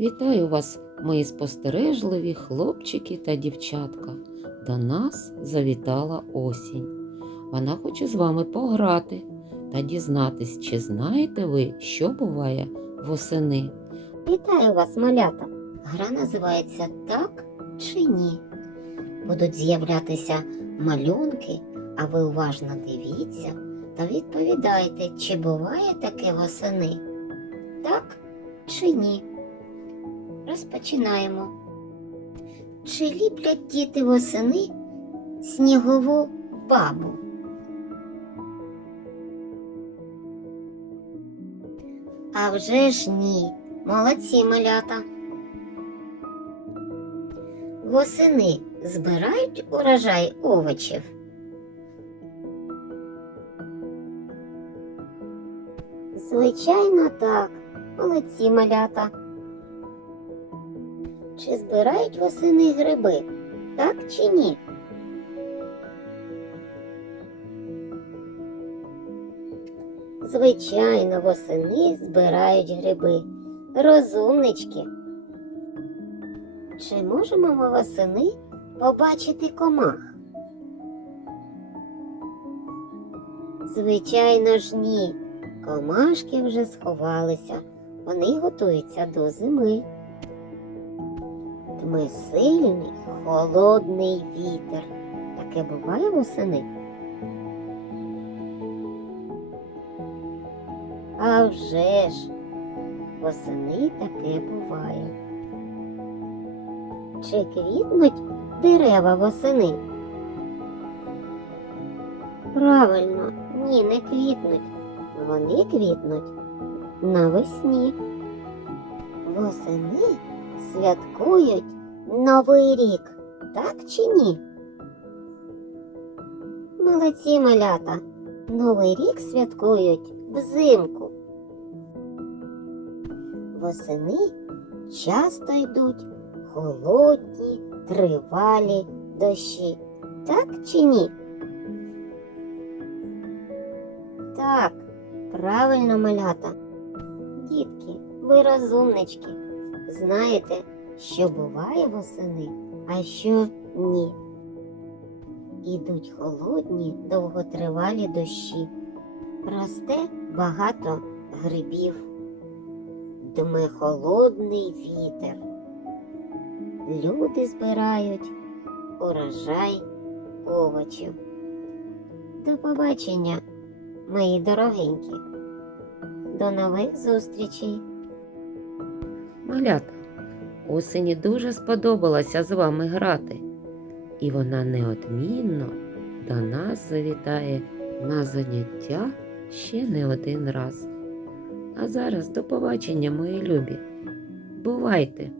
Вітаю вас, мої спостережливі хлопчики та дівчатка. До нас завітала осінь. Вона хоче з вами пограти та дізнатись, чи знаєте ви, що буває восени. Вітаю вас, малята! Гра називається Так чи ні. Будуть з'являтися малюнки, а ви уважно дивіться та відповідайте, чи буває таке восени? Так чи ні? Розпочинаємо. Чи ліплять діти восени снігову бабу? А вже ж ні. Молодці малята. Восени збирають урожай овочів. Звичайно, так. Молодці малята. Чи збирають восени гриби? Так чи ні? Звичайно, восени збирають гриби. Розумнички. Чи можемо ми восени побачити комах? Звичайно ж ні. Комашки вже сховалися. Вони готуються до зими. Дме сильний, холодний вітер. Таке буває восени. А вже ж, восени таке буває. Чи квітнуть дерева восени? Правильно, ні, не квітнуть. Вони квітнуть навесні. Восени святкують Новий рік, так чи ні? Молодці малята. Новий рік святкують взимку. Восени часто йдуть холодні, тривалі дощі. Так чи ні? Так, правильно малята. Дітки, ви розумнички. Знаєте, що буває восени, а що ні. Ідуть холодні, довготривалі дощі. Росте багато грибів. Дме холодний вітер. Люди збирають урожай овочів. До побачення, мої дорогенькі. До нових зустрічей. Малята, осені дуже сподобалося з вами грати, і вона неодмінно до нас завітає на заняття ще не один раз. А зараз до побачення, мої любі. Бувайте!